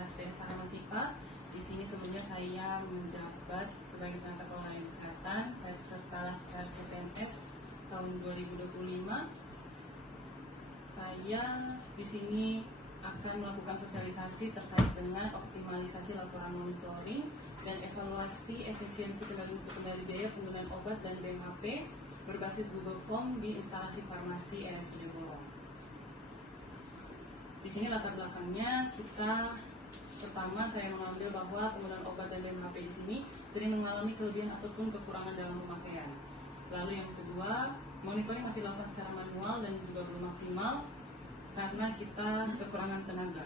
saya Teresa Ramasipa. Di sini sebelumnya saya menjabat sebagai penata kelola layanan kesehatan. Saya peserta latsar CPNS tahun 2025. Saya di sini akan melakukan sosialisasi terkait dengan optimalisasi laporan monitoring dan evaluasi efisiensi kendali mutu kendali biaya penggunaan obat dan BMHP berbasis Google Form di instalasi farmasi RSUD Bolong. Di sini latar belakangnya pertama saya mengambil bahwa penggunaan obat dan BMHP di sini sering mengalami kelebihan ataupun kekurangan dalam pemakaian. Lalu yang kedua, monitoring masih dilakukan secara manual dan juga belum maksimal karena kita kekurangan tenaga.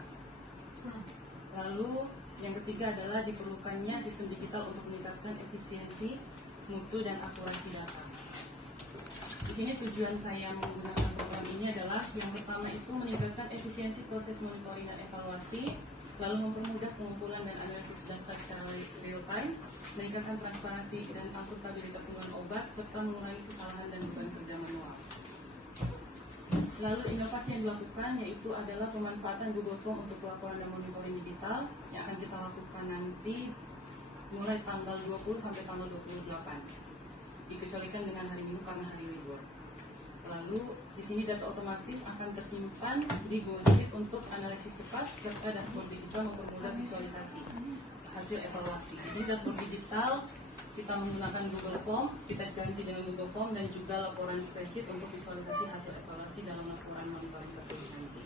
Lalu yang ketiga adalah diperlukannya sistem digital untuk meningkatkan efisiensi, mutu dan akurasi data. Di sini tujuan saya menggunakan program ini adalah yang pertama itu meningkatkan efisiensi proses monitoring dan evaluasi, lalu mempermudah pengumpulan dan analisis data secara real time, meningkatkan transparansi dan akuntabilitas penggunaan obat, serta mengurangi kesalahan dan beban kerja manual. Lalu inovasi yang dilakukan yaitu adalah pemanfaatan Google Form untuk pelaporan dan monitoring digital yang akan kita lakukan nanti mulai tanggal 20 sampai tanggal 28. Dikecualikan dengan hari Minggu karena hari libur. Lalu di sini data otomatis akan tersimpan di Google Sheet untuk analisis cepat serta dashboard digital mempermudah visualisasi hasil evaluasi. Di sini dashboard digital kita menggunakan Google Form, kita ganti dengan Google Form dan juga laporan spreadsheet untuk visualisasi hasil evaluasi dalam laporan monitoring tertulis nanti.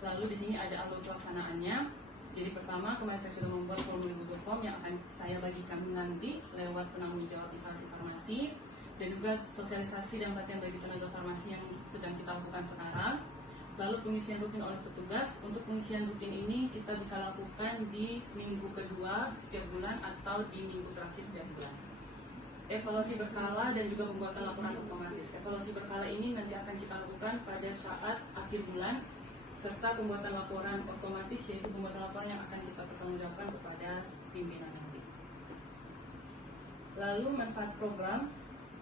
Lalu di sini ada alur pelaksanaannya. Jadi pertama, kemarin saya sudah membuat formulir Google Form yang akan saya bagikan nanti lewat penanggung jawab instalasi farmasi dan juga sosialisasi dan pelatihan bagi tenaga farmasi yang sedang kita lakukan sekarang. Lalu pengisian rutin oleh petugas. Untuk pengisian rutin ini kita bisa lakukan di minggu kedua setiap bulan atau di minggu terakhir setiap bulan. Evaluasi berkala dan juga pembuatan laporan otomatis. Evaluasi berkala ini nanti akan kita lakukan pada saat akhir bulan, serta pembuatan laporan otomatis yaitu pembuatan laporan yang akan kita pertanggungjawabkan kepada pimpinan nanti. Lalu manfaat program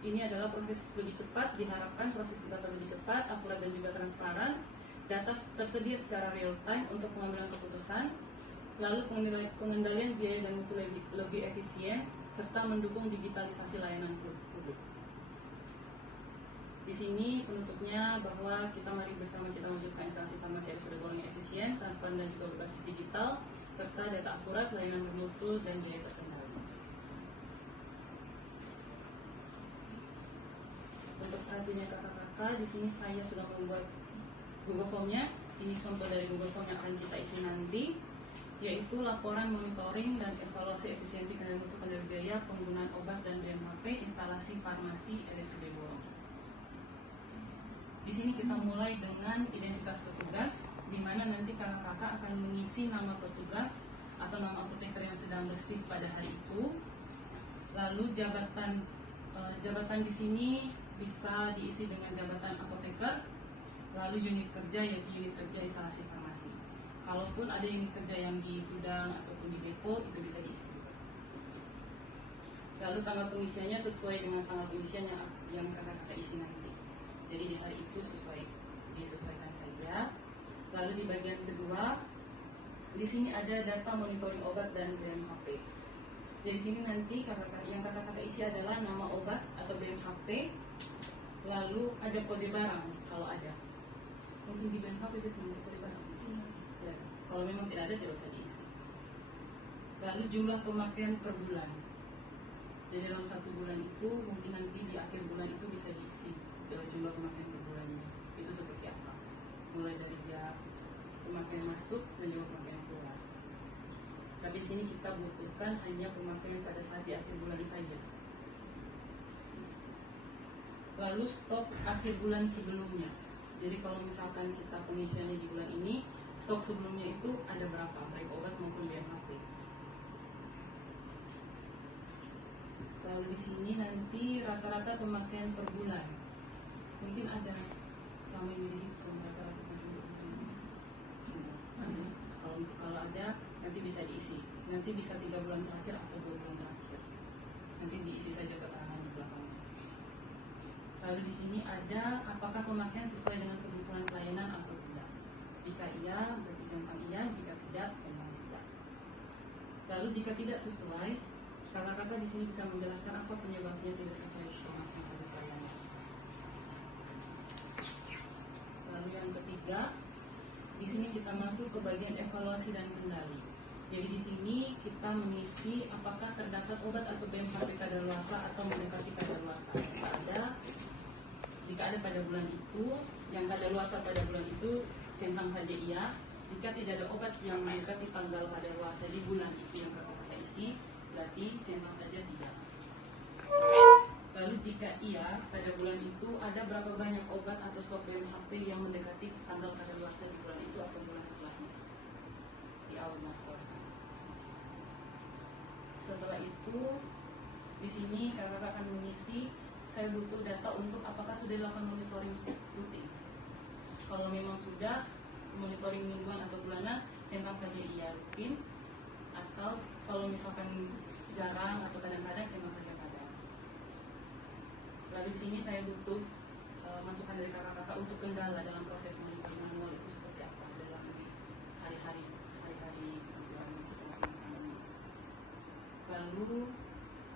ini adalah proses lebih cepat, diharapkan proses data lebih cepat, akurat dan juga transparan. Data tersedia secara real time untuk pengambilan keputusan. Lalu pengendalian biaya dan mutu lebih efisien serta mendukung digitalisasi layanan publik. Di sini penutupnya bahwa mari bersama kita wujudkan instalasi farmasi RSUD Bolong yang efisien, transparan dan juga berbasis digital, serta data akurat, layanan bermutu dan biaya terkendali. Untuk artinya kakak-kakak, di sini saya sudah membuat Google Form-nya. Ini contoh dari Google Form yang akan kita isi nanti, yaitu laporan monitoring dan evaluasi efisiensi kendali mutu kendali biaya penggunaan obat dan BMHP instalasi farmasi RSUD Bolong. Di sini kita mulai dengan identitas petugas, di mana nanti kakak-kakak akan mengisi nama petugas atau nama apoteker yang sedang bersih pada hari itu. Lalu jabatan di sini bisa diisi dengan jabatan apoteker, lalu unit kerja yaitu unit kerja instalasi farmasi. Kalaupun ada unit kerja yang di gudang ataupun di depo, itu bisa diisi juga. Lalu tanggal pengisiannya sesuai dengan tanggal pengisian yang kakak-kakak isi nanti. Jadi di hari itu disesuaikan saja. Lalu di bagian kedua, di sini ada data monitoring obat dan BMHP. Jadi sini nanti yang kakak-kakak isi adalah nama obat atau BMHP, lalu ada kode barang kalau ada. Mungkin di BMHP itu sebenarnya kode barang. Ya, kalau memang tidak ada tidak usah diisi. Lalu jumlah pemakaian per bulan. Jadi dalam satu bulan itu mungkin nanti di akhir bulan itu bisa diisi jumlah pemakaian per bulannya itu seperti apa, mulai dari dia pemakaian masuk dan juga pemakaian keluar. Tapi di sini kita butuhkan hanya pemakaian pada saat di akhir bulan saja. Lalu stok akhir bulan sebelumnya. Jadi kalau misalkan kita pengisiannya di bulan ini, stok sebelumnya itu ada berapa, baik obat maupun BMHP. Lalu di sini nanti rata-rata pemakaian per bulan. Mungkin ada selama ini dihitung rata-rata kalau ada nanti bisa diisi. Nanti bisa 3 bulan terakhir atau 2 bulan terakhir. Nanti diisi saja keterangan di belakang. Lalu di sini ada apakah pemakaian sesuai dengan kebutuhan pelayanan atau tidak. Jika iya, berarti centang iya. sesuai, jika tidak, centang tidak. Lalu jika tidak sesuai, kakak-kakak di sini bisa menjelaskan apa penyebabnya tidak sesuai dengan kalian. Lalu yang ketiga, di sini kita masuk ke bagian evaluasi dan kendali. Jadi di sini kita mengisi apakah terdapat obat atau BMHP kadaluarsa atau mendekati kadaluarsa. Jika ada pada bulan itu, yang kadaluarsa pada bulan itu, centang saja iya. Jika tidak ada obat yang mendekati tanggal kadaluarsa di bulan itu yang kakak isi, berarti centang saja tidak. Lalu jika iya, pada bulan itu ada berapa banyak obat atau stok BMHP yang mendekati tanggal kadaluarsa di bulan itu atau bulan setelahnya di awal masa. Setelah itu, di sini kakak akan mengisi, saya butuh data untuk apakah sudah dilakukan monitoring rutin. Kalau memang sudah monitoring mingguan atau bulanan, centang saja iya rutin. Atau kalau misalkan jarang atau kadang-kadang, centang saja kadang. Lalu di sini saya butuh masukan dari kakak-kakak untuk kendala dalam proses monitoring manual itu seperti apa dalam hari-hari menjelang kita. Lalu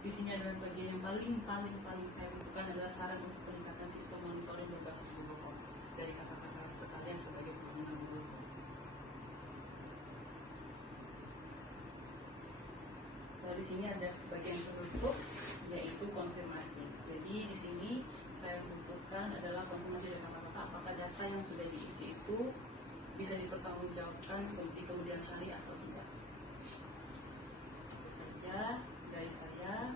di sini adalah bagian yang paling saya butuhkan adalah saran untuk peningkatan sistem monitoring berbasis Google Form dari kakak-kakak sekalian sebagai pengguna Google Form. Lalu di sini ada bagian penutup yaitu konfirmasi. Jadi di sini saya butuhkan adalah konfirmasi dari kakak-kakak apakah data yang sudah diisi itu bisa dipertanggungjawabkan di kemudian hari atau tidak. Itu saja dari saya.